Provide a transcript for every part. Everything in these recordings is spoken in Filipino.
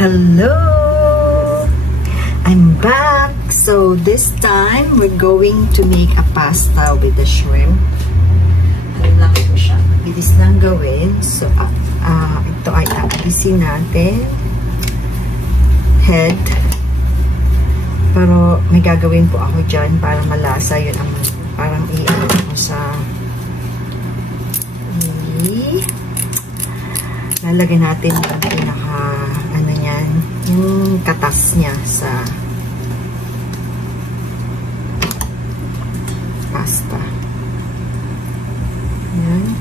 Hello! I'm back. So this time, we're going to make a pasta with the shrimp. Ano lang po siya. Bilis lang gawin. So, ito ay aalisin natin. Head. Pero may gagawin po ako dyan para malasa. Yun ang parang i-ano ko sa lalagyan natin yung pinaka ano yan, yung katas niya sa pasta. Yan.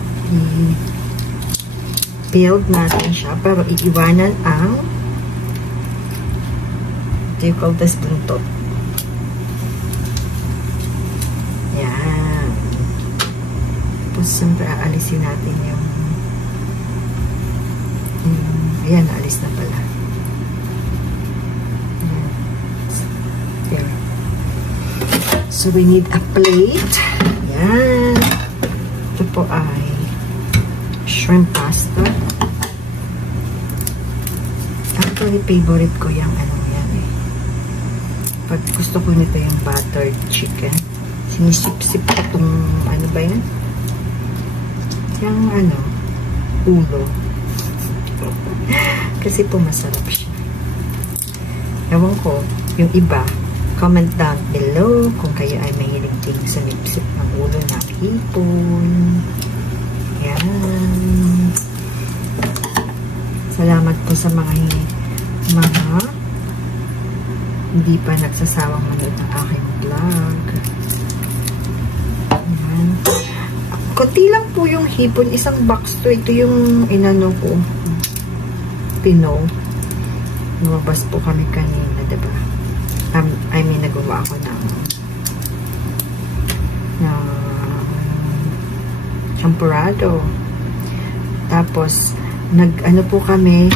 I-build natin siya pero iiwanan ang what do you call this, buntot. Yan. Tapos siyempre aalisin natin yung ayan, naalis na pala. There. So, we need a plate. Ayan. Ito po ay shrimp pasta. Actually, favorite ko yung ano yan eh. Pag gusto ko nito yung buttered chicken. Sinisip-sip ko itong ano ba yan? Yung ano, ulo. Kasi po masarap siya. Ewan ko, yung iba, comment down below kung kayo ay mahilig din sa nipsip ng ulo ng hipon. Yan. Salamat po sa mga hindi pa nagsasawang manood ng aking vlog. Yan. Kunti lang po yung hipon. Isang box to. Ito yung inano ko. Pino. Lumabas po kami kanina, diba? I mean, nagawa ako ng champurrado. Tapos, ano po kami,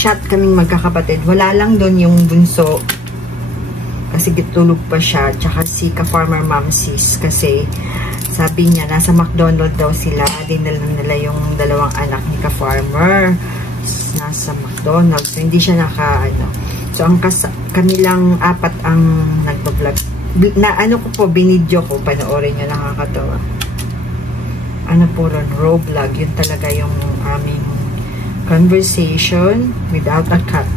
chat kaming magkakapatid. Wala lang doon yung bunso. Kasi gitulog pa siya. Tsaka si ka-farmer Mamsis. Kasi, sabi niya, nasa McDonald's daw sila. Dinala nila yung dalawang anak ni ka-farmer. Nasa McDonald's. So, hindi siya So, kanilang apat ang nagpa-vlog. Ano ko po, binidyo ko. Panoorin nyo, nakakatawa. Ano po ron, raw vlog. Yun talaga yung aming conversation without a cut.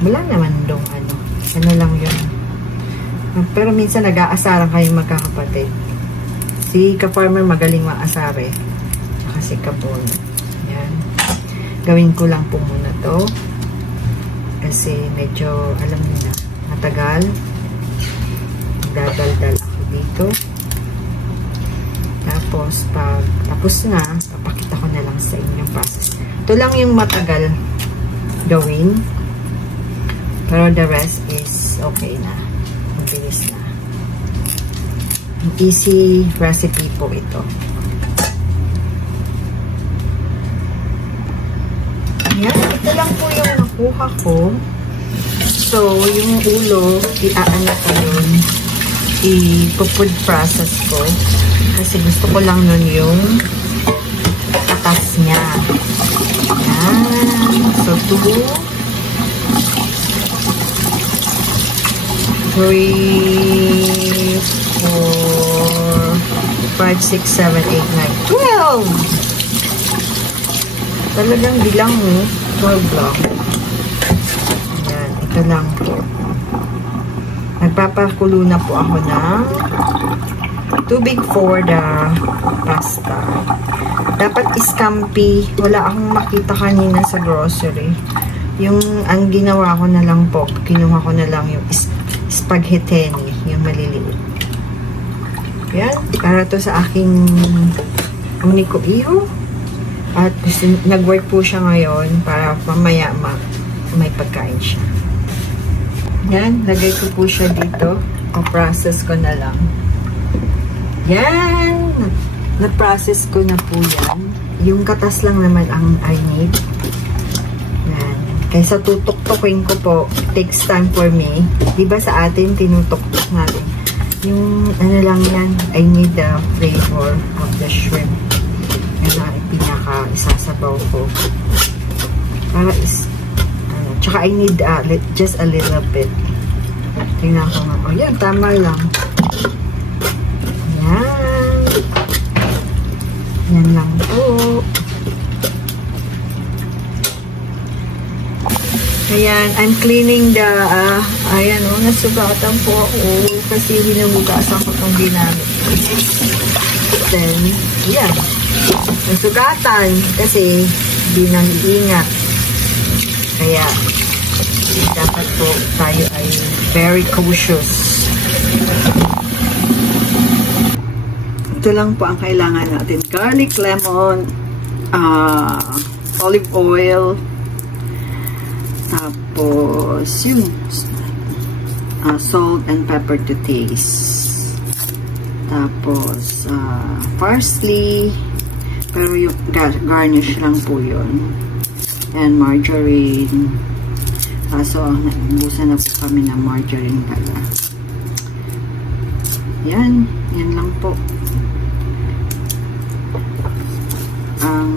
Wala naman dong ano lang yun. Pero minsan nag-aasaran kayong magkakapatid. Si ka-farmer magaling maasare. Tsaka si ka-bon. Yan. Gawin ko lang po muna to. Kasi medyo, alam niyo na, matagal. Dadaldal ako dito. Tapos, pag tapos na, papakita ko na lang sa inyo yung process. Ito lang yung matagal gawin. Pero the rest is okay na. Mabilis na. Easy recipe po ito. Yan. Ito lang po yung nakuha ko. So, yung ulo, iaano ko yun. I-food process ko. Kasi gusto ko lang nun yung katas niya. Yan. So, 3, 4, 5, 6, 7, 8, 9, 12. Talagang bilang 12 lang. Ayan, ito lang po. Nagpapakulo na po ako ng tubig for the pasta. Dapat scampi. Wala akong makita kanina sa grocery. Ang ginawa ko na lang po, kinuha ko na lang yung spaghetti, yung maliliit. Yan, para to sa aking uniko iho. At nag-work po siya ngayon para mamaya may pagkain siya. Yan, lagay ko po siya dito. O-process ko na lang. Yan! Na-process ko na po yan. Yung katas lang naman ang I need. Yan. Kaysa tutok-tokin ko po, it takes time for me. Diba sa atin, tinutok-tok natin. Yung ano lang yan, I need the flavor of the shrimp. Yan ang pinaka-isasabaw ko. Para tsaka I need just a little bit. Tingnan ko nga. O yan, tama lang. Yan. Yan lang po. Ayan, I'm cleaning the, ayan o, nasugatan po ako kasi hinuhugasan ko itong ginamit. Then, yan. Nasugatan kasi di nang iingat. Kaya, dapat po tayo ay very cautious. Ito lang po ang kailangan natin. Garlic, lemon, olive oil, tapos yun, salt and pepper to taste. Tapos parsley, pero yung garnish lang po yun. And margarine. So busan na po kami ng margarine pala. Yan lang po ang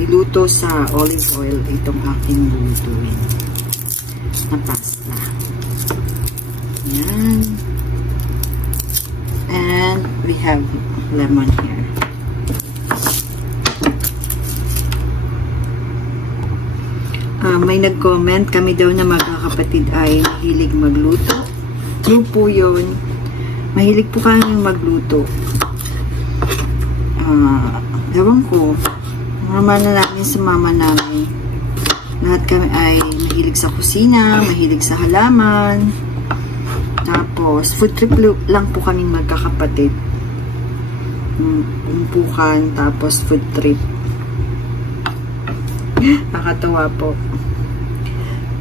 niluto sa olive oil itong aking lulutuin na pasta. Yan. And we have lemon here. May nag-comment kami daw na magkakapatid ay mahilig magluto. True po yun. Mahilig po kami magluto. Ewan ko. Mama na namin sa mama namin. Lahat kami ay mahilig sa kusina, mahilig sa halaman. Tapos, food trip lang po kaming magkakapatid. Umpukan, tapos food trip. Nakatawa po.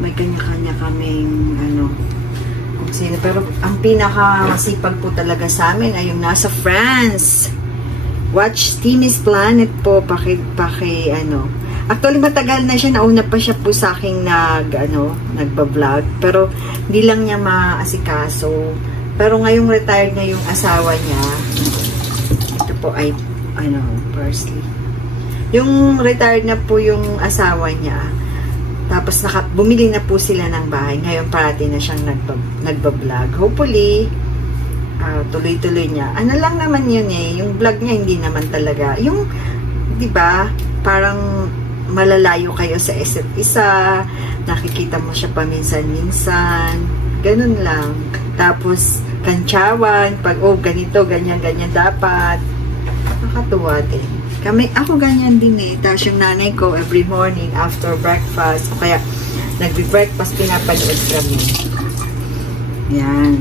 May kanya-kanya kaming, kung sino. Pero, ang pinaka-masipag po talaga sa amin ay yung nasa France. Watch Timmy's Planet po, Actually, matagal na siya. Nauna pa siya po sa aking nagba-vlog. Pero, hindi lang niya maasikaso. Pero ngayong retired na yung asawa niya. Ito po ay, parsley. Yung retired na po yung asawa niya. Tapos, bumili na po sila ng bahay. Ngayon, parati na siyang nagba-vlog. Hopefully, tuloy-tuloy niya. Ano lang naman yun yung vlog niya, hindi naman talaga. Yung, di ba, parang malalayo kayo sa isa't isa, nakikita mo siya paminsan-minsan, ganun lang. Tapos, kantsawan, pag, ganito, ganyan dapat. Nakatuwa din. Ako ganyan din Tapos yung nanay ko, every morning, after breakfast, o kaya, nagbe-breakfast, pinapanood kami. Yan.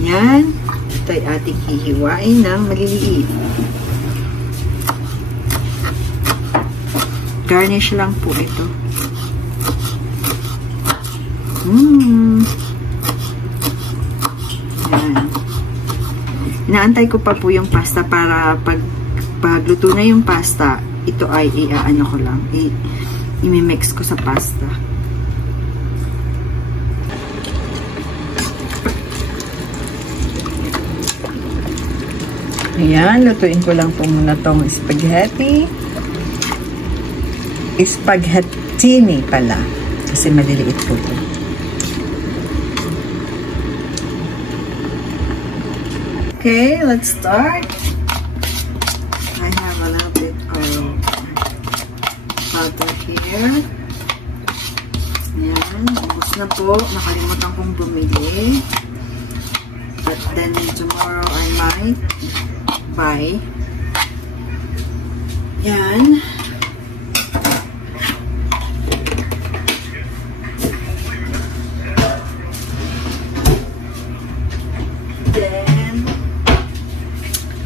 Yan. Ito ay ating hihiwain ng maliliit. Garnish lang po ito. Yan. Inaantay ko pa po yung pasta para pagluto na yung pasta, ito ay i-mix ko sa pasta. Ayan, lutuin ko lang po muna tong spaghetti. Spaghettini pala. Kasi maliliit po ito. Okay, let's start. I have a little bit of butter here. Ayan, ubos na po. Nakalimutan kong bumili. But then tomorrow I might buy. Yan.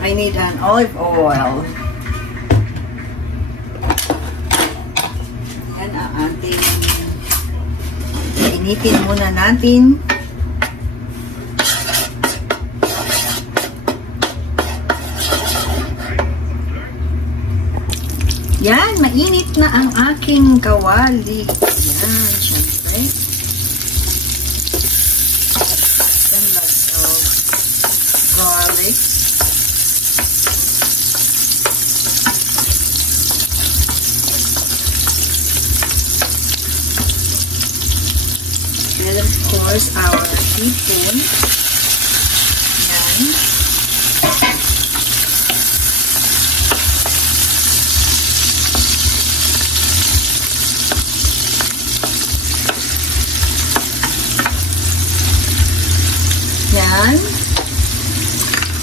I need an olive oil. Yan ang ating initin muna natin. Yan, mainit na ang aking kawali. Yan, syempre. Then lots of garlic. course, our hipon. Yan. Yan.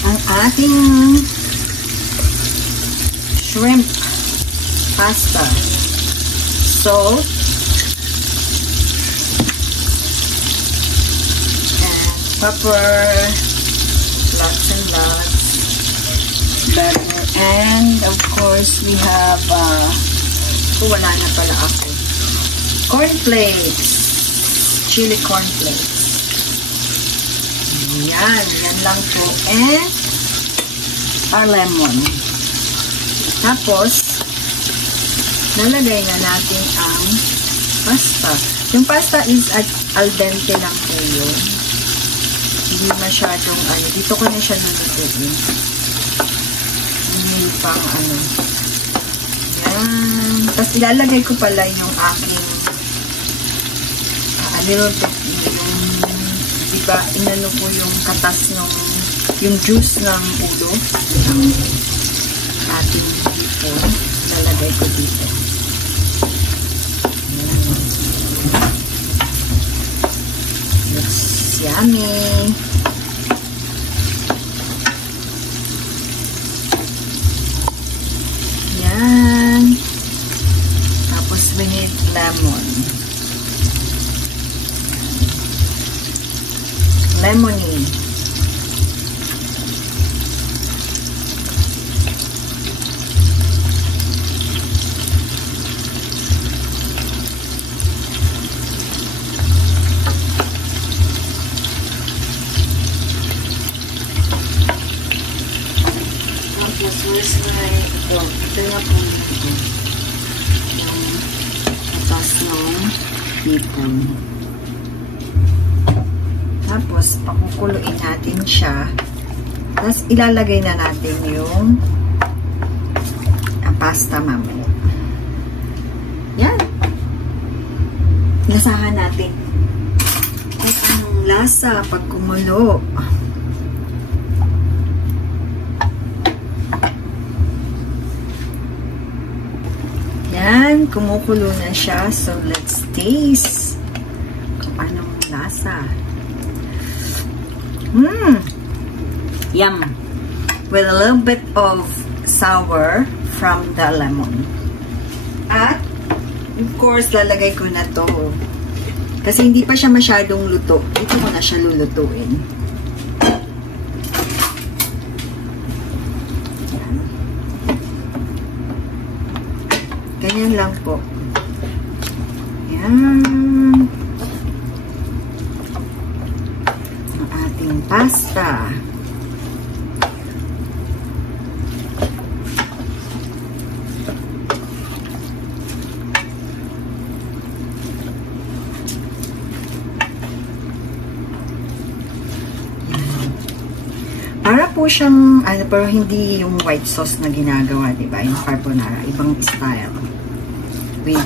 Ang ating shrimp pasta. Salt. Pepper, lots and lots, butter, and of course we have, wala na pala ako, cornflakes, chili cornflakes. Yan lang po, and our lemon. Tapos, nalagay na natin ang pasta. Yung pasta is al dente lang po yun. Hindi masyadong dito ko na siya lulutuin. Hindi pang yan. Tapos ilalagay ko pala yung aking diba, inano ko yung katas ng yung juice ng ulo ng ating hipon. Ilalagay ko dito. Looks yummy. Yan. Tapos we need lemon. Lemony. Ito nga po yung atas ng hipon. Tapos, pakukuluin natin siya. Tapos, ilalagay na natin yung pasta mamaya. Yan. Lasahan natin. At anong lasa pag kumulo. Yan, kumukulo na siya. So, let's taste kung anong lasa. Yum! With a little bit of sour from the lemon. At, of course, lalagay ko na to. Kasi hindi pa siya masyadong luto. Dito ko na siya lulutuin. Ganyan lang po. Yan. Ang ating pasta. Para po siyang, pero hindi yung white sauce na ginagawa, diba? Yung carbonara. Ibang style. With,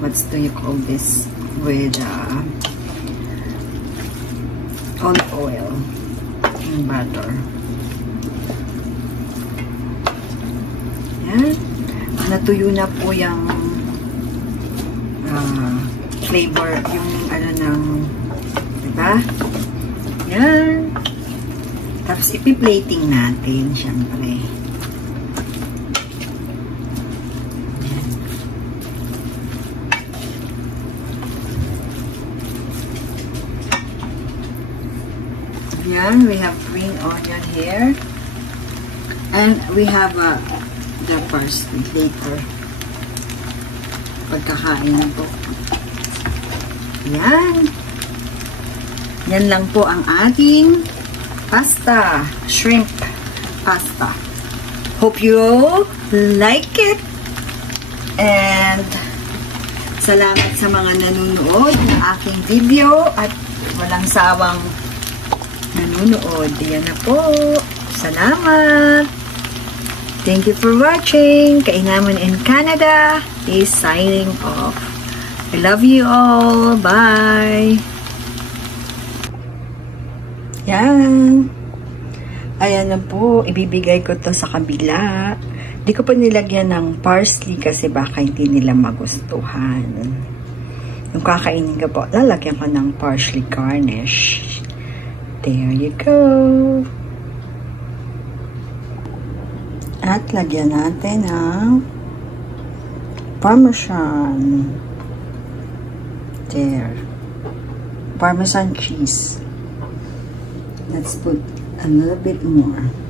what do you call this? With, olive oil and butter. Yan. Natuyo na po yung flavor, yung ng, diba? Yan. Tapos, ipi-plating natin, syempre. Yan, we have green onion here. And we have the parsley later. Pagkakain na po. Yan. Yan lang po ang ating pasta. Shrimp pasta. Hope you like it. And salamat sa mga nanonood ng aking video at walang sawang nanonood. Yan na po. Salamat. Thank you for watching. Kainaman in Canada is signing off. I love you all. Bye. Yan. Ayan na po. Ibibigay ko to sa kabila. Di ko pa nilagyan ng parsley kasi baka hindi nila magustuhan. Yung kakainin ko po, lalagyan ko ng parsley garnish. There you go. At lagyan natin ng Parmesan. There. Parmesan cheese. Let's put a little bit more.